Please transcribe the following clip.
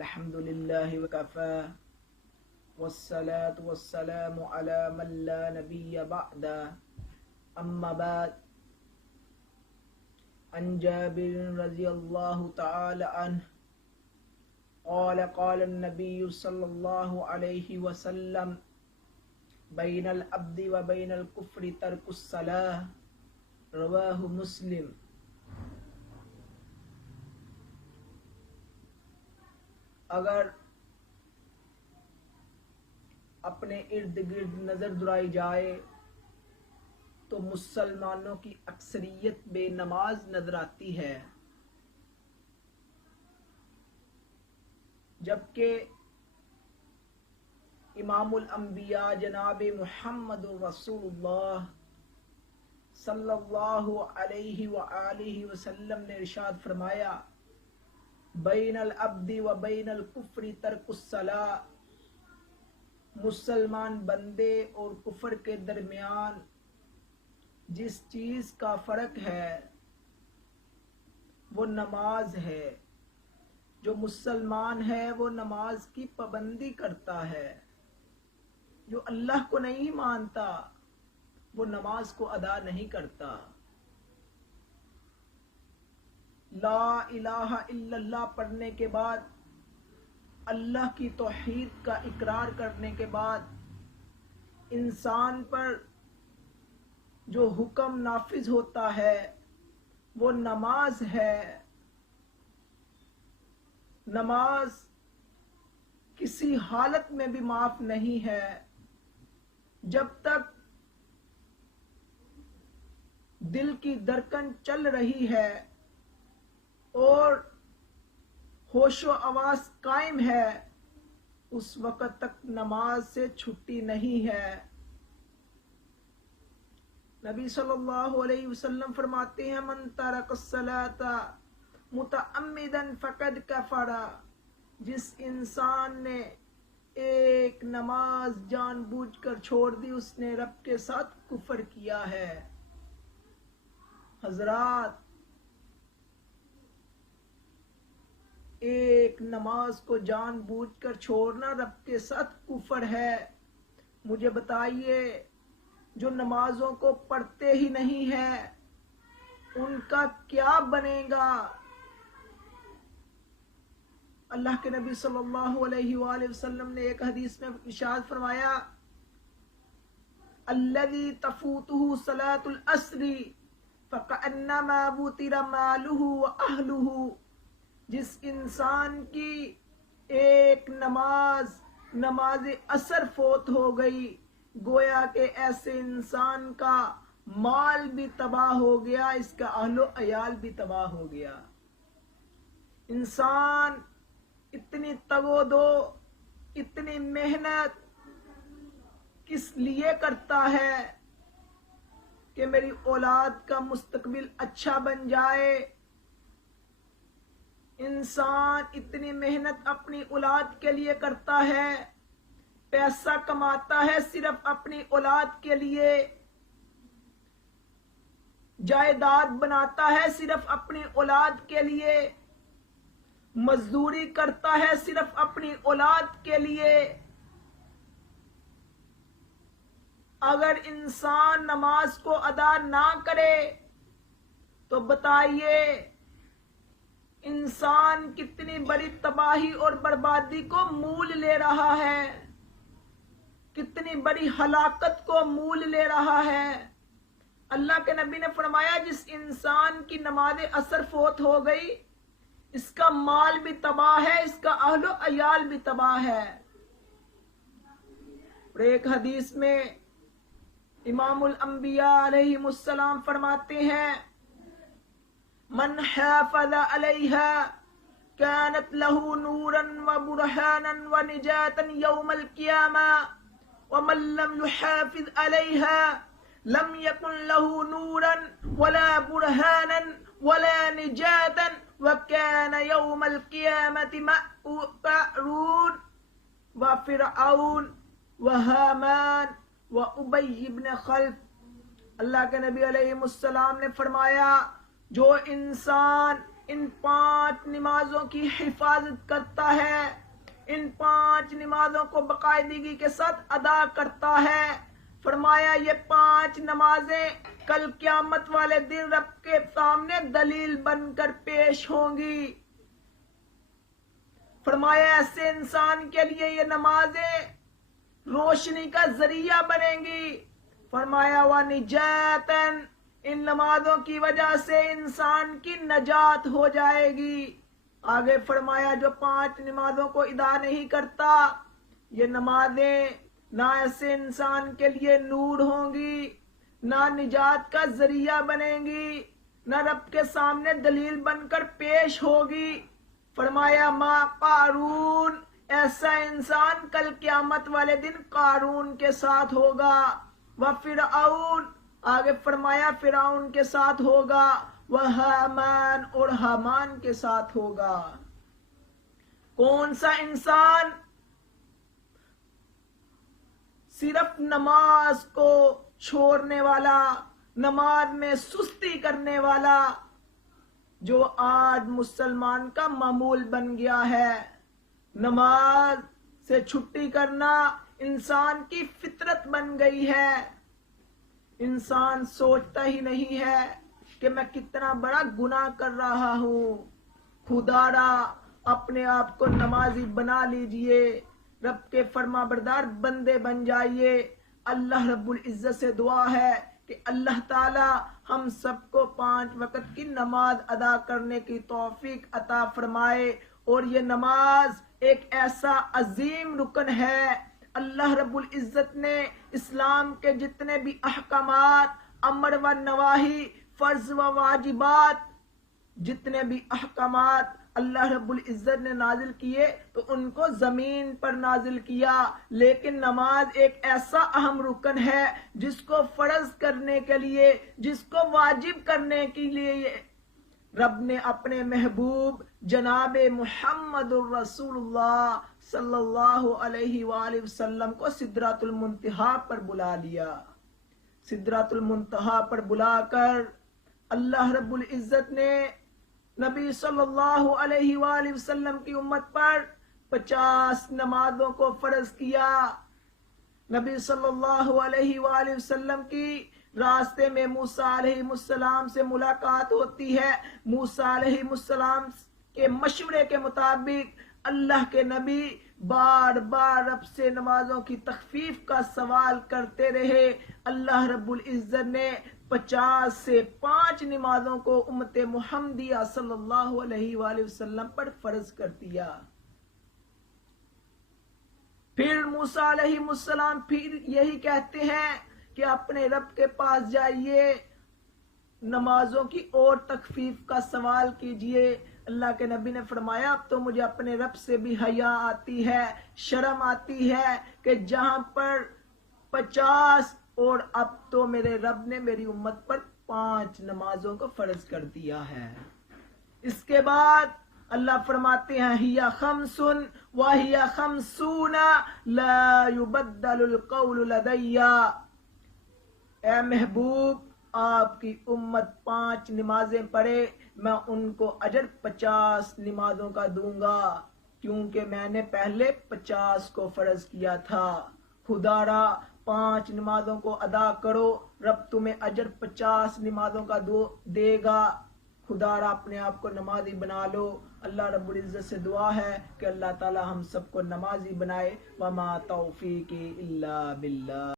الحمد للہ وکفى والصلاة والسلام على من لا نبی بعد اما بعد عن جابر رضی اللہ تعالی عنہ قال قال النبی صلی اللہ علیہ وسلم بین العبد و بین الکفر ترک الصلاة رواہ مسلم۔ اگر اپنے ارد گرد نظر دوڑائی جائے تو مسلمانوں کی اکثریت بے نماز نظر آتی ہے، جبکہ امام الانبیاء جناب محمد رسول اللہ صلی اللہ علیہ وآلہ وسلم نے ارشاد فرمایا بین العبد و بین الکفر ترک الصلاۃ، مسلمان بندے اور کفر کے درمیان جس چیز کا فرق ہے وہ نماز ہے۔ جو مسلمان ہے وہ نماز کی پابندی کرتا ہے، جو اللہ کو نہیں مانتا وہ نماز کو ادا نہیں کرتا۔ لا الہ الا اللہ پڑھنے کے بعد، اللہ کی توحید کا اقرار کرنے کے بعد انسان پر جو حکم نافذ ہوتا ہے وہ نماز ہے۔ نماز کسی حالت میں بھی معاف نہیں ہے جب تک دل کی دھڑکن چل رہی ہے اور ہوش و حواس قائم ہے، اس وقت تک نماز سے چھٹی نہیں ہے۔ نبی صلی اللہ علیہ وسلم فرماتے ہیں من ترک الصلاۃ متعمدا فقد کفر، جس انسان نے ایک نماز جان بوجھ کر چھوڑ دی اس نے رب کے ساتھ کفر کیا ہے۔ حضرات، ایک نماز کو جان بوجھ کر چھوڑنا رب کے ساتھ کفر ہے۔ مجھے بتائیے جو نمازوں کو پڑھتے ہی نہیں ہے ان کا کیا بنے گا؟ اللہ کے نبی صلی اللہ علیہ وآلہ وسلم نے ایک حدیث میں ارشاد فرمایا الذی تفوتہ صلاۃ العصر فکأنما وتر مالہ واہلہ، جس انسان کی ایک نماز عصر فوت ہو گئی گویا کہ ایسے انسان کا مال بھی تباہ ہو گیا، اس کا اہل و عیال بھی تباہ ہو گیا۔ انسان اتنی تگ و دو، اتنی محنت کس لیے کرتا ہے کہ میری اولاد کا مستقبل اچھا بن جائے۔ انسان اتنی محنت اپنی اولاد کے لیے کرتا ہے، پیسہ کماتا ہے صرف اپنی اولاد کے لیے، جائیداد بناتا ہے صرف اپنی اولاد کے لیے، مزدوری کرتا ہے صرف اپنی اولاد کے لیے۔ اگر انسان نماز کو ادا نہ کرے تو بتائیے انسان کتنی بڑی تباہی اور بربادی کو مول لے رہا ہے، کتنی بڑی ہلاکت کو مول لے رہا ہے۔ اللہ کے نبی نے فرمایا جس انسان کی نماز عصر فوت ہو گئی اس کا مال بھی تباہ ہے، اس کا اہل و عیال بھی تباہ ہے۔ اور ایک حدیث میں امام الانبیاء علیہ السلام فرماتے ہیں من حافظ علیہا كانت له نورا وبرهانا ونجاة يوم القيامة ومن لم يحافظ عليها لم يكن له نورا ولا برهانا ولا نجاة وكان يوم القيامة مع قارون وفرعون وهامان وأبي بن خلف۔ اللہ کے نبی علیہ السلام نے فرمایا جو انسان ان 5 نمازوں کی حفاظت کرتا ہے، ان 5 نمازوں کو باقاعدگی کے ساتھ ادا کرتا ہے، فرمایا یہ 5 نمازیں کل قیامت والے دن رب کے سامنے دلیل بن کر پیش ہوں گی۔ فرمایا ایسے انسان کے لیے یہ نمازیں روشنی کا ذریعہ بنیں گی۔ فرمایا وَنِجَاتًا، ان نمازوں کی وجہ سے انسان کی نجات ہو جائے گی۔ آگے فرمایا جو 5 نمازوں کو ادا نہیں کرتا، یہ نمازیں نہ ایسے انسان کے لیے نور ہوں گی، نہ نجات کا ذریعہ بنیں گی، نہ رب کے سامنے دلیل بن کر پیش ہوگی۔ فرمایا ما قارون، ایسا انسان کل قیامت والے دن قارون کے ساتھ ہوگا، وفرعون، آگے فرمایا فرعون کے ساتھ ہوگا، وہامان، اور حامان کے ساتھ ہوگا۔ کون سا انسان صرف نماز کو چھوڑنے والا، نماز میں سستی کرنے والا، جو آج مسلمان کا معمول بن گیا ہے۔ نماز سے چھٹی کرنا انسان کی فطرت بن گئی ہے۔ انسان سوچتا ہی نہیں ہے کہ میں کتنا بڑا گناہ کر رہا ہوں۔ خدا را اپنے آپ کو نمازی بنا لیجئے، رب کے فرما بردار بندے بن جائیے۔ اللہ رب العزت سے دعا ہے کہ اللہ تعالی ہم سب کو 5 وقت کی نماز ادا کرنے کی توفیق عطا فرمائے۔ اور یہ نماز ایک ایسا عظیم رکن ہے، اللہ رب العزت نے اسلام کے جتنے بھی احکامات، امر و نواہی، فرض و واجبات، جتنے بھی احکامات اللہ رب العزت نے نازل کیے تو ان کو زمین پر نازل کیا، لیکن نماز ایک ایسا اہم رکن ہے جس کو فرض کرنے کے لیے، جس کو واجب کرنے کے لیے رب نے اپنے محبوب جناب محمد الرسول اللہ صلی اللہ علیہ وآلہ وسلم کو سدرۃ المنتہا پر بلا لیا۔ سدرۃ المنتہا پر بلا کر اللہ رب العزت نے نبی صلی اللہ علیہ وآلہ وسلم کی امت پر 50 نمازوں کو فرض کیا۔ نبی صلی اللہ علیہ وآلہ وسلم کی راستے میں موسیٰ علیہ السلام سے ملاقات ہوتی ہے۔ موسیٰ علیہ السلام کے مشورے کے مطابق اللہ کے نبی بار بار رب سے نمازوں کی تخفیف کا سوال کرتے رہے۔ اللہ رب العزت نے 50 سے 5 نمازوں کو امت محمدیہ صلی اللہ علیہ وآلہ وسلم پر فرض کر دیا۔ پھر موسیٰ علیہ السلام پھر یہی کہتے ہیں کہ اپنے رب کے پاس جائیے، نمازوں کی اور تخفیف کا سوال کیجئے۔ اللہ کے نبی نے فرمایا اب تو مجھے اپنے رب سے بھی حیا آتی ہے، شرم آتی ہے کہ جہاں پر 50 اور اب تو میرے رب نے میری امت پر 5 نمازوں کو فرض کر دیا ہے۔ اس کے بعد اللہ فرماتے ہیں ہِیَ خَمْسٌ وَهِیَ خَمْسُونَ لَا يُبَدَّلُ الْقَوْلُ لَدَيَّ، اے محبوب آپ کی امت 5 نمازیں پڑھے، میں ان کو اجر 50 نمازوں کا دوں گا، کیونکہ میں نے پہلے 50 کو فرض کیا تھا۔ خدا را 5 نمازوں کو ادا کرو، رب تمہیں اجر 50 نمازوں کا دے گا۔ خدا را اپنے آپ کو نمازی بنا لو۔ اللہ رب العزت سے دعا ہے کہ اللہ تعالی ہم سب کو نمازی بنائے۔ وما توفیقی الا باللہ۔